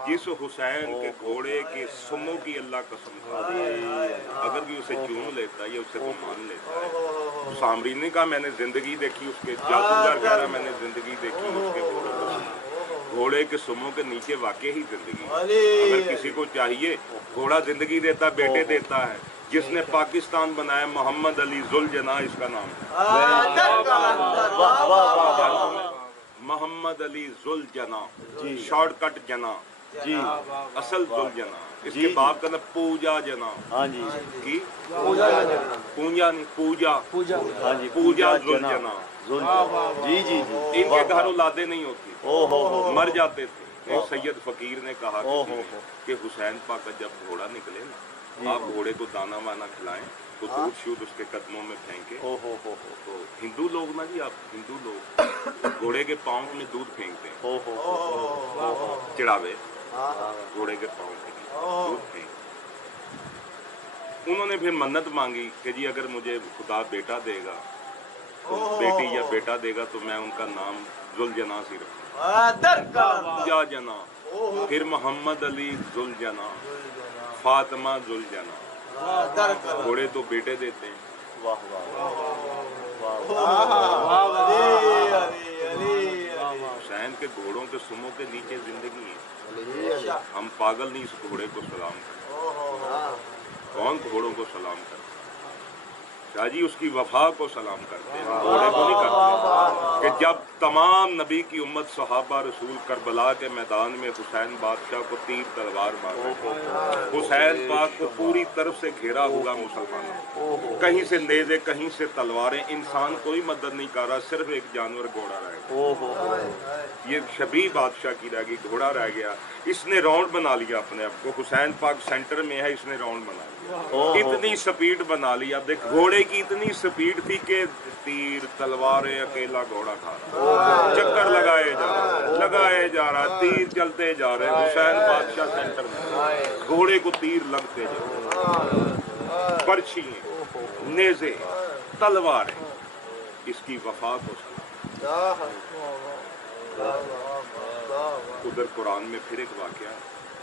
जिस हुसैन के घोड़े के सुमों की अल्लाह कसम खाती है, अगर भी उसे चूम लेता है या उसे वो मान लेता है। सामरी ने कहा मैंने जिंदगी देखी उसके, जादूगर कह रहा मैंने जिंदगी देखी उसके घोड़ों के सुमों, घोड़े के सुमों के नीचे वाकई ही जिंदगी। अगर किसी को चाहिए घोड़ा जिंदगी देता, बेटे देता है। जिसने पाकिस्तान बनाया मोहम्मद अली जुल जना इसका नाम है, मोहम्मद अली जुल जना, शॉर्टकट जना जी, असल जुल जना। इसके बाप का नाम पूजा जना। हाँ जी की पूजा नहीं, पूजा हाँ जी, पूजा जुल जना जी जी जी। इनके घर औलादे नहीं होती, मर जाते थे। एक सैयद फकीर ने कहा कि हुसैन पाक का जब घोड़ा निकले ना, आप घोड़े को दाना वाना खिलाएं तो दूध शूद उसके कदमों में फेंके। तो हिंदू लोग ना जी, आप हिंदू लोग घोड़े के पाँव में दूध फेंकते हैं, चढ़ावे घोड़े के पाँव के दूध फेंक। उन्होंने फिर मन्नत मांगी कि जी अगर मुझे खुदा बेटा देगा तो बेटी या बेटा देगा तो मैं उनका नाम जुलजना सी रखूंगा, जना। फिर मोहम्मद अली जुलजना, फातिमा जुलजना। घोड़े तो बेटे देते हैं। हुसैन के घोड़ों के सुमों के नीचे जिंदगी है। हम पागल नहीं इस घोड़े को सलाम करते। कौन घोड़ों को सलाम करते? शाह जी उसकी वफा को सलाम करते हैं, घोड़े को नहीं करते। कि जब तमाम नबी की उम्मत सहाबा रसूल करबला के मैदान में हुसैन बादशाह को तीर तलवार मारे, हुसैन पाक को पूरी तरफ से घेरा हुआ मुसलमानों, कहीं से नेज़े कहीं से तलवारें, इंसान कोई मदद नहीं कर रहा, सिर्फ एक जानवर घोड़ा रह गया। ये शबी बादशाह की रह गई, घोड़ा रह गया। इसने राउंड बना लिया अपने आप को, हुसैन पाक सेंटर में है, इसने राउंड बना लिया, इतनी स्पीड बना लिया। देख घोड़े की इतनी स्पीड थी कि तीर तलवारें अकेला घोड़ा खा रहा, चक्कर लगाए जा रहा, तीर चलते जा रहे, हुसैन बादशाह सेंटर में, घोड़े को तीर लगते जा रहे, बर्छियां, नेज़े, तलवारें, इसकी वफा को सलाम। उधर कुरान में फिर एक वाकया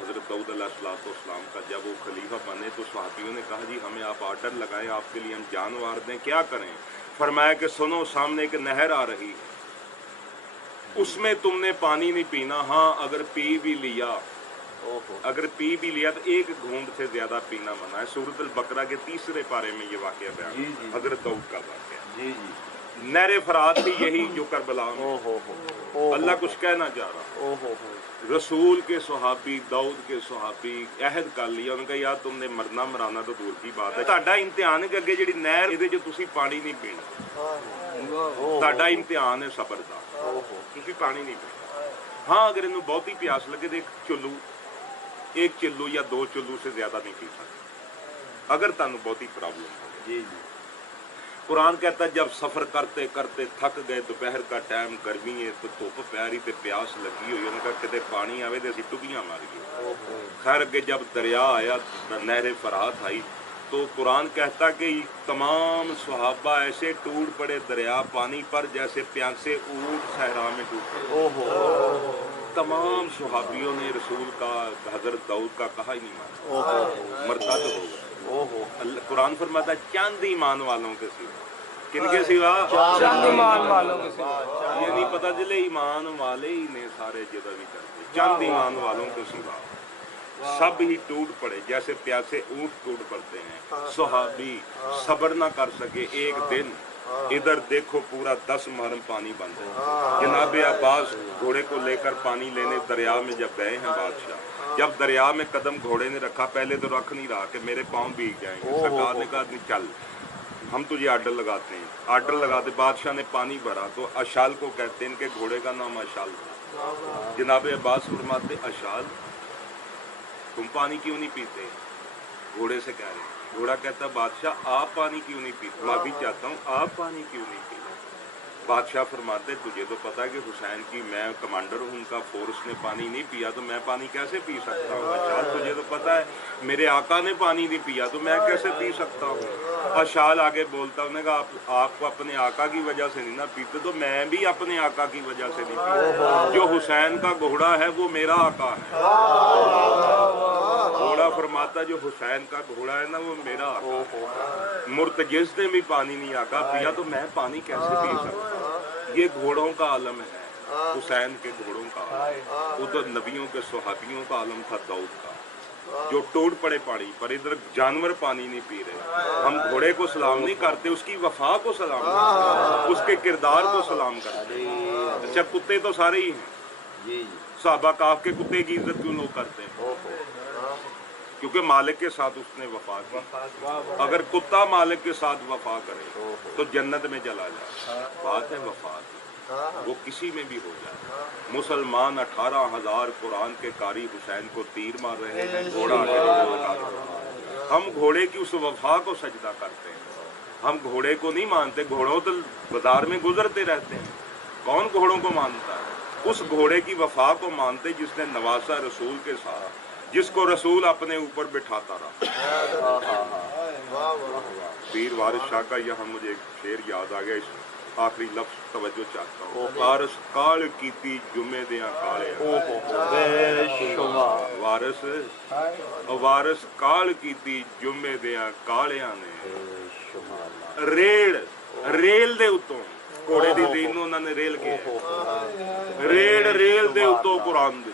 हज़रत दाऊद अलैहिस्सलाम का, जब वो खलीफा बने तो सहाबियों ने कहा जी हमें आप आर्डर लगाएं, आपके लिए हम जान वार दें, क्या करें? फरमाया कि सुनो, सामने एक नहर आ रही, उसमें तुमने पानी नहीं पीना, हाँ अगर पी भी लिया तो एक घूंट से ज्यादा पीना मना है। सूरत अल बकरा के 3 पारे में ये वाकया बयान, हज़रत दाऊद का वाकया। नहर फरात थी यही जो करबला में। अल्लाह कुछ कहना चाह रहा, रसूल के सहाबी, दाऊद के सहाबी अहद कर लिया, उन्होंने कहा यार तुमने मरना मराना तो दूर की बात है, ਤੁਹਾਡਾ इम्तिहान है कि अगे जी नहर ਇਹਦੇ ਚ ਤੁਸੀਂ पानी नहीं पीना, ਤੁਹਾਡਾ इम्तिहान है सबर ਦਾ, ਤੁਸੀਂ पानी नहीं पीना। हाँ अगर इन्हें बहुत ही प्यास लगे तो एक चिल्लू या 2 चिल्लू से ज्यादा नहीं पी सकते, अगर तुहानू बहुत ही प्रॉब्लम है। कुरान कहता है जब सफर करते करते थक गए, दोपहर का टाइम, गर्मी है तो धुप प्यारी ते प्यास लगी हुई, उन्होंने कहा कितने पानी आवे तो असीं डुबियां मारिए। खैर अगे जब दरिया आया, नहर फरात आई, तो कुरान कहता कि तमाम सहाबा ऐसे टूट पड़े दरिया पानी पर जैसे प्यासे ऊंट सहरा में टूट पड़े। तमाम सहाबियों ने रसूल का, हजरत दाऊद का कहा ही नहीं माना, मरतद हो गए। कुरान फरमाता है चंद ईमान वालों के सिवा, किनके सिवा? चंद ईमान वालों के सिवा। ये नहीं पता चले ईमान वाले ही ने सारे जिदा भी करते, चंद ईमान वालों के सिवा सब ही टूट पड़े जैसे प्यासे ऊंट टूट पड़ते हैं। सहाबी सब्र ना कर सके, एक दिन इधर देखो पूरा 10 मुहर्रम पानी बंद है। जनाब अब्बास घोड़े को लेकर पानी लेने दरिया में जब गए हैं बादशाह, जब दरिया में कदम घोड़े ने रखा, पहले तो रख नहीं रहा कि मेरे पाँव भीग जाएंगे, सरकार ने कहा नहीं चल हम तुझे आर्डर लगाते हैं। आर्डर लगाते, बादशाह ने पानी भरा तो अशाल को कहते हैं, इनके घोड़े का नाम अशाल था। जनाब अब्बास फरमाते अशाल तुम पानी क्यों नहीं पीते? घोड़े से कह रहे, घोड़ा कहता बादशाह आप पानी क्यों नहीं पीते? माफी चाहता हूँ, आप पानी क्यों नहीं पीते? बादशाह फरमाते तुझे तो पता है कि हुसैन की मैं कमांडर हूँ, उनका फोर्स ने पानी नहीं पिया तो मैं पानी कैसे पी सकता हूँ। अशाल तुझे तो पता है मेरे आका ने पानी नहीं पिया तो मैं कैसे पी सकता हूँ। अशाल आगे बोलता उन्होंने कहा आप अपने आका की वजह से नहीं ना पीते तो मैं भी अपने आका की वजह से नहीं पीता। जो हुसैन का घोड़ा है वो मेरा आका है। घोड़ा फरमाता जो हुसैन का घोड़ा है ना वो मेरा आका है। मुर्तजिज ने भी पानी नहीं आका पिया तो मैं पानी कैसे पी सकता। ये घोड़ों का आलम है, हुसैन के घोड़ों का आलम। उधर नबियों के सुहाबियों का आलम था दाऊद का, जो टूट पड़े पानी पर, इधर जानवर पानी नहीं पी रहे। हम घोड़े को सलाम नहीं करते, उसकी वफा को सलाम करते, उसके किरदार को सलाम करते। अच्छा कुत्ते तो सारे ही हैं, साहबा काफ के कुत्ते की इज्जत क्यों लोग करते हैं? क्योंकि मालिक के साथ उसने वफा की। अगर कुत्ता मालिक के साथ वफा करे तो जन्नत में चला जाए। बात है वफा की, वो किसी में भी हो जाए। मुसलमान 18,000 कुरान के कारी हुसैन को तीर मार रहे हैं, घोड़ा लगा रहे। हम घोड़े की उस वफा को सजदा करते हैं, हम घोड़े को नहीं मानते। घोड़ों तो बाजार में गुजरते रहते हैं, कौन घोड़ों को मानता है? उस घोड़े की वफा को मानते जिसने नवासा रसूल के साथ, जिसको रसूल अपने ऊपर बिठाता रहा। पीर वारिस शाह का यहाँ मुझे एक शेर याद आ गया, इस आखिरी लफ्ज तवज्जो चाहता हूँ। वारिस काल कीती जुमे दियां काले, वारिस काल कीती जुमे दियां कालियां ने। रेल दे उत्तों घोड़े दी दीन नूं उन्होंने रेल किया, रेल दे उत्तों कुरान दी।